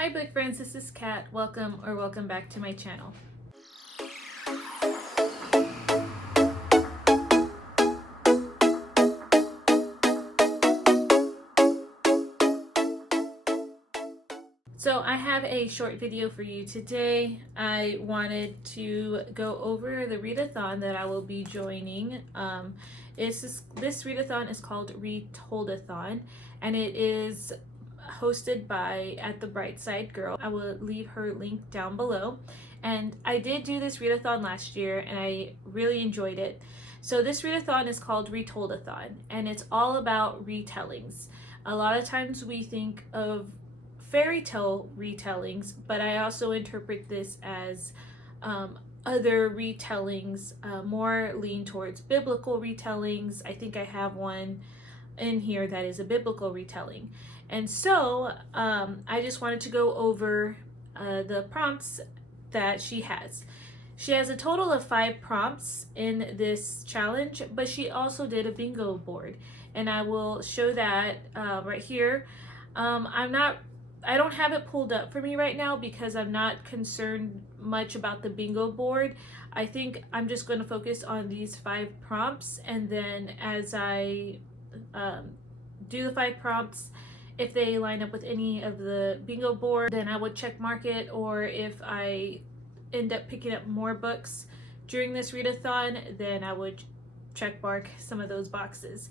Hi book friends, this is Kat. Welcome back to my channel. So I have a short video for you today. I wanted to go over the readathon that I will be joining. This readathon is called Retoldathon, and it is hosted by At the Bright Side Girl. I will leave her link down below. And I did do this readathon last year and I really enjoyed it. So this readathon is called Retoldathon, and it's all about retellings. A lot of times we think of fairy tale retellings, but I also interpret this as other retellings, more lean towards biblical retellings. I think I have one in here that is a biblical retelling. And so I just wanted to go over the prompts that she has. She has a total of 5 prompts in this challenge, but she also did a bingo board, and I will show that right here. I don't have it pulled up for me right now because I'm not concerned much about the bingo board. I think I'm just going to focus on these 5 prompts, and then as I do the 5 prompts, if they line up with any of the bingo board, then I would check mark it, or if I end up picking up more books during this readathon, then I would check mark some of those boxes.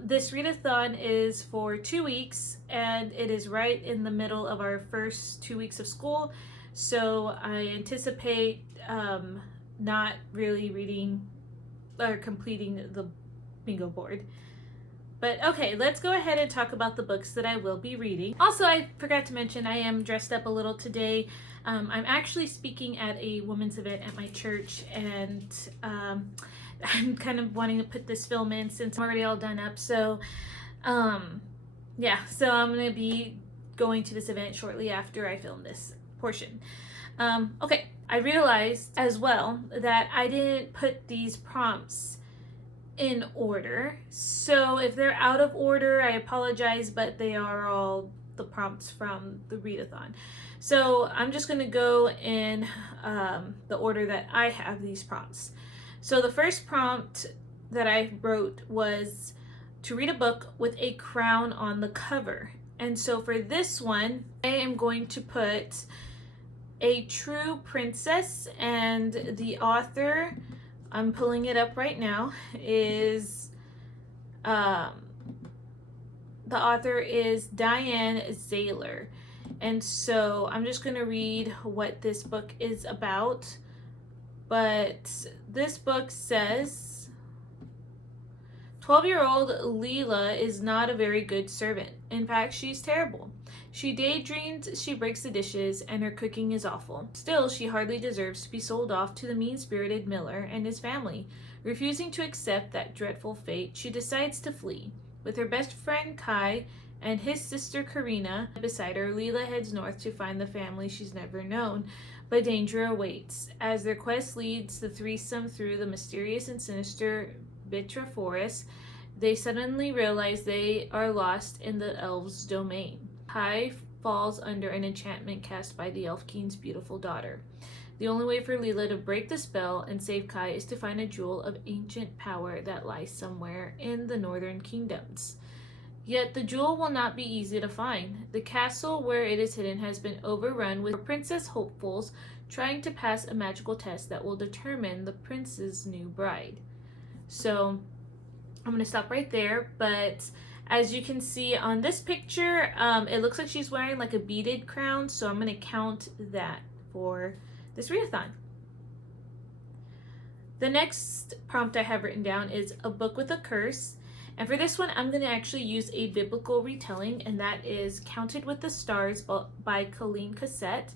This readathon is for 2 weeks, and it is right in the middle of our first 2 weeks of school, so I anticipate not really reading or completing the bingo board. But okay, let's go ahead and talk about the books that I will be reading. Also, I forgot to mention I am dressed up a little today. I'm actually speaking at a women's event at my church, and I'm kind of wanting to put this film in since I'm already all done up. So yeah, so I'm going to be going to this event shortly after I film this portion. Okay, I realized as well that I didn't put these prompts in order, so if they're out of order, I apologize, but they are all the prompts from the readathon. So I'm just going to go in the order that I have these prompts. So the first prompt that I wrote was to read a book with a crown on the cover. And so for this one, I am going to put A True Princess, and the author, I'm pulling it up right now, is the author is Diane Zayler. And so I'm just going to read what this book is about. But this book says, 12-year-old Leela is not a very good servant. In fact, she's terrible. She daydreams, she breaks the dishes, and her cooking is awful. Still, she hardly deserves to be sold off to the mean-spirited Miller and his family. Refusing to accept that dreadful fate, she decides to flee. With her best friend Kai and his sister Karina beside her, Leela heads north to find the family she's never known. But danger awaits. As their quest leads the threesome through the mysterious and sinister Bitra Forest, they suddenly realize they are lost in the elves' domain. Kai falls under an enchantment cast by the Elf King's beautiful daughter. The only way for Leela to break the spell and save Kai is to find a jewel of ancient power that lies somewhere in the northern kingdoms. Yet the jewel will not be easy to find. The castle where it is hidden has been overrun with princess hopefuls trying to pass a magical test that will determine the prince's new bride. So I'm going to stop right there, but as you can see on this picture, it looks like she's wearing like a beaded crown, so I'm going to count that for this readathon. The next prompt I have written down is a book with a curse. And for this one, I'm going to actually use a biblical retelling, and that is Counted with the Stars by Colleen Cassette.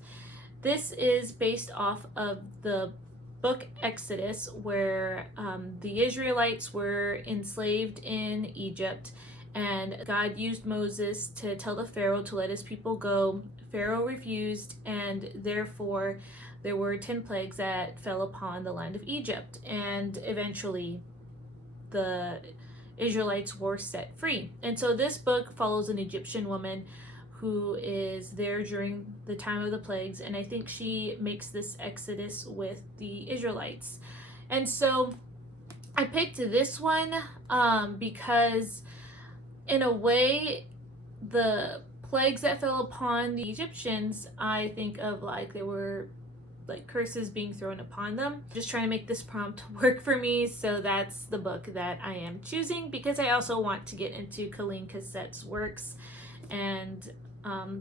This is based off of the book Exodus, where the Israelites were enslaved in Egypt, and God used Moses to tell the Pharaoh to let his people go. Pharaoh refused, and therefore there were 10 plagues that fell upon the land of Egypt, and eventually the Israelites were set free. And so this book follows an Egyptian woman who is there during the time of the plagues, and I think she makes this exodus with the Israelites. And so I picked this one because in a way the plagues that fell upon the Egyptians, I think of like they were like curses being thrown upon them. Just trying to make this prompt work for me, so that's the book that I am choosing, because I also want to get into Colleen Cassette's works, and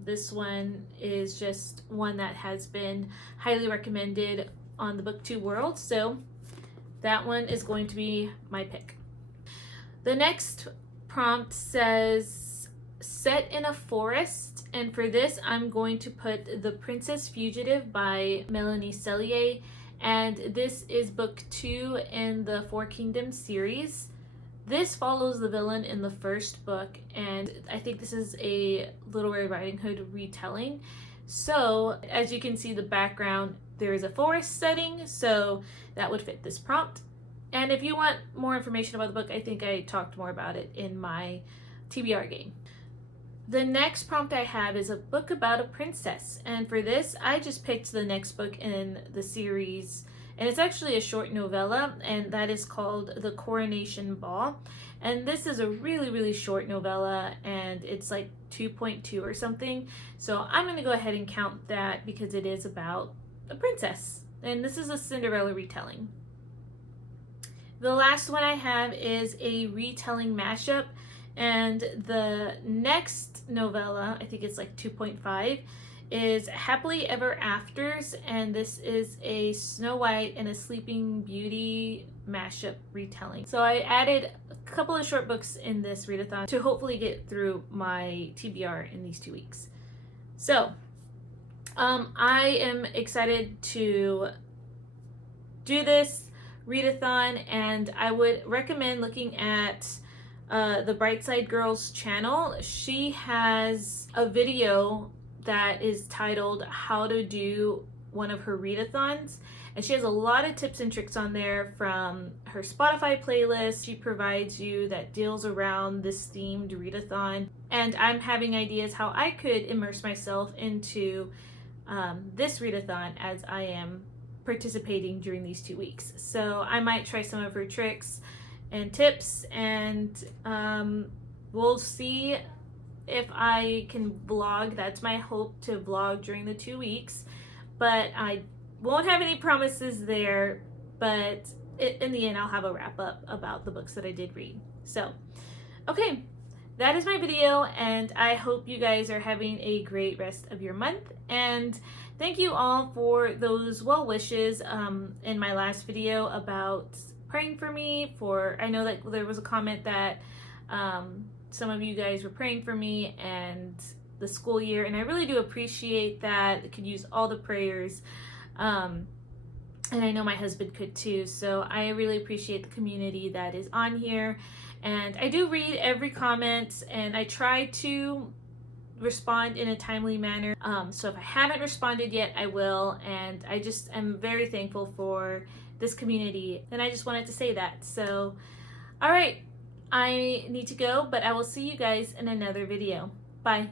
this one is just one that has been highly recommended on the BookTube world, so that one is going to be my pick. The next prompt says set in a forest, and for this I'm going to put The Princess Fugitive by Melanie Sellier, and this is book 2 in the Four Kingdoms series. This follows the villain in the first book, and I think this is a Little Red Riding Hood retelling. So as you can see, the background, there is a forest setting, so that would fit this prompt. And if you want more information about the book, I think I talked more about it in my TBR game. The next prompt I have is a book about a princess, and for this I just picked the next book in the series, and it's actually a short novella, and that is called The Coronation Ball. And this is a really short novella, and it's like 2.2 or something, so I'm going to go ahead and count that because it is about a princess, and this is a Cinderella retelling. The last one I have is a retelling mashup, and the next novella, I think it's like 2.5, is Happily Ever Afters, and this is a Snow White and a Sleeping Beauty mashup retelling. So I added a couple of short books in this readathon to hopefully get through my TBR in these 2 weeks. So I am excited to do this readathon, and I would recommend looking at the Brightside Girls channel. She has a video that is titled How to Do One of Her Readathons, and she has a lot of tips and tricks on there from her Spotify playlist she provides you that deals around this themed readathon, and I'm having ideas how I could immerse myself into this readathon as I am participating during these 2 weeks. So I might try some of her tricks and tips, and we'll see if I can vlog. That's my hope, to vlog during the 2 weeks, but I won't have any promises there, but in the end I'll have a wrap up about the books that I did read. So okay, that is my video, and I hope you guys are having a great rest of your month, and thank you all for those well wishes in my last video about praying for me. I know that there was a comment that some of you guys were praying for me and the school year, and I really do appreciate that. I could use all the prayers, and I know my husband could too, so I really appreciate the community that is on here, and I do read every comment, and I try to respond in a timely manner, so if I haven't responded yet, I will, and I just am very thankful for this community, and I just wanted to say that. So all right, I need to go, but I will see you guys in another video. Bye.